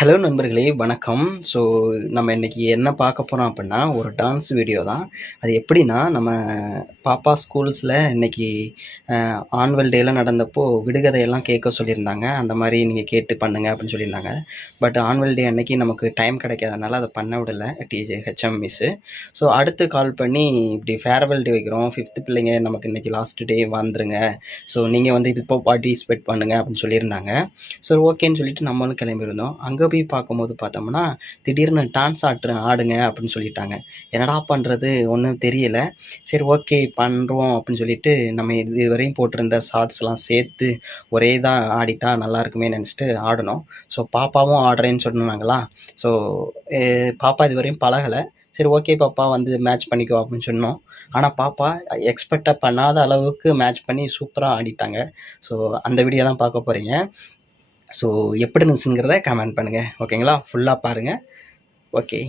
Hello நண்பர்களே வணக்கம். So நம்ம இன்றைக்கி என்ன பார்க்க போகிறோம் அப்படின்னா ஒரு டான்ஸ் வீடியோ தான். அது எப்படின்னா நம்ம பாப்பா ஸ்கூல்ஸில் இன்றைக்கி ஆன்வல் டேலாம் நடந்தப்போ விடுகதையெல்லாம் கேட்க சொல்லியிருந்தாங்க. அந்த மாதிரி நீங்கள் கேட்டு பண்ணுங்க அப்படின்னு சொல்லியிருந்தாங்க. பட் ஆன்வல் டே அன்னைக்கு நமக்கு டைம் கிடைக்காதனால அதை பண்ண விடலை. டிஜே ஹெச்எம் மிஸ்ஸு ஸோ அடுத்து கால் பண்ணி இப்படி ஃபேர்வெல் டே வைக்கிறோம். ஃபிஃப்த்து பிள்ளைங்க நமக்கு இன்றைக்கி லாஸ்ட் டே வந்துருங்க. ஸோ நீங்கள் வந்து இப்போ பார்ட்டிசிபேட் பண்ணுங்க அப்படின்னு சொல்லியிருந்தாங்க. ஸோ ஓகேன்னு சொல்லிட்டு நம்மளும் கிளம்பியிருந்தோம். அங்கே போய் பார்க்கும்போது பார்த்தோம்னா திடீர்னு டான்ஸ் ஆட்டு ஆடுங்க அப்படின்னு சொல்லிட்டாங்க. என்னடா பண்ணுறது ஒன்றும் தெரியல. சரி ஓகே பண்ணுறோம் அப்படின்னு சொல்லிட்டு நம்ம இது வரையும் போட்டிருந்த ஷார்ட்ஸ்லாம் சேர்த்து ஒரே தான் ஆடிட்டா நல்லா இருக்குமே நினச்சிட்டு ஆடணும். ஸோ பாப்பாவும் ஆடுறேன்னு சொன்னாங்களா? ஸோ பாப்பா இது வரையும் பழகலை. சரி ஓகே பாப்பா வந்து மேட்ச் பண்ணிக்கோ அப்படின்னு சொன்னோம். ஆனால் பாப்பா எக்ஸ்பெக்டாக பண்ணாத அளவுக்கு மேட்ச் பண்ணி சூப்பராக ஆடிட்டாங்க. ஸோ அந்த வீடியோ தான் பார்க்க போகிறீங்க ஸோ எப்படி இருந்துச்சுங்கிறத கமெண்ட் பண்ணுங்கள் ஓகேங்களா ஃபுல்லாக பாருங்கள் ஓகே